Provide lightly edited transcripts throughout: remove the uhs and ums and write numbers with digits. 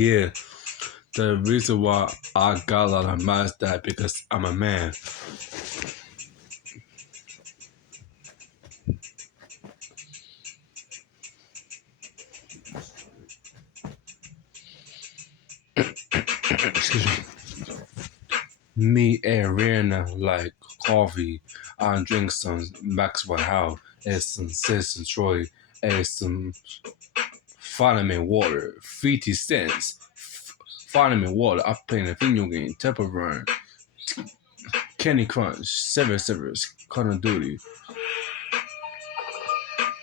Yeah, the reason why I got a lot of miles that because I'm a man. Excuse me. Me and Rihanna like coffee. I drink some Maxwell House and some Citizen Troy and some vitamin water. 50 cents. Vitamin water. I play a video game. Temple Run. Candy Crunch. Seven Severs. Call of Duty.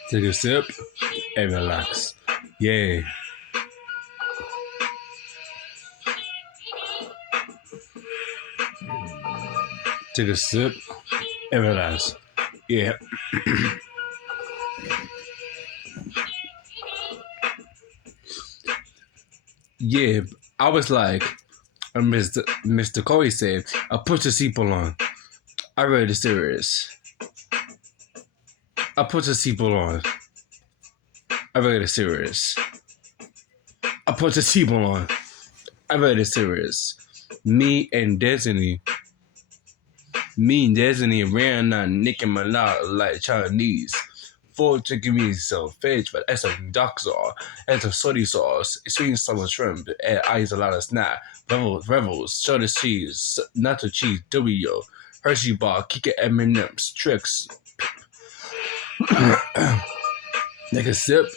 Take a sip and relax. Yeah. Take a sip and relax. Yeah. Yeah. I was like, Mr. Corey said, I put your seatbelt on. I read the serious. I put the seatbelt on. I read the serious. I put the seatbelt on. I read the serious. Me and Destiny ran on Nicki Minaj like Chinese. For chicken meat, so fish, but that's a duck sauce, that's a soy sauce, sweet and sour shrimp, and ice a lot of snack. Revels, cheddar cheese, nacho cheese, Dorito, Hershey bar, kick it M&M's, tricks. Take a sip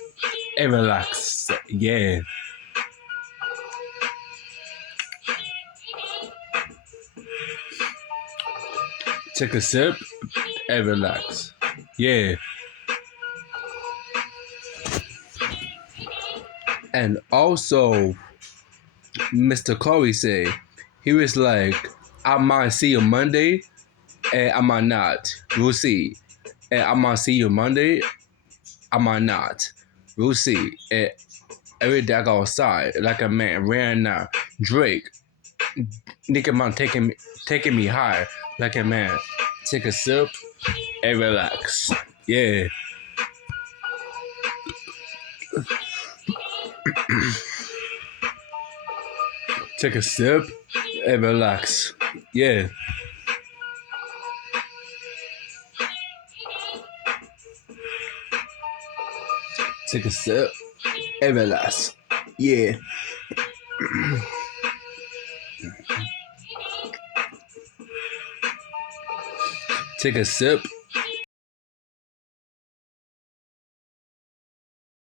and relax. Yeah. Take a sip and relax. Yeah. And also, Mr. Corey said, he was like, I might see you Monday, and I might not. We'll see. And I might see you Monday, I might not. We'll see. And every day I go outside, like a man, ran now. Drake, Nicki Minaj taking me high, like a man. Take a sip and relax. Yeah. Take a sip and relax. Yeah. Take a sip and relax. Yeah. Take a sip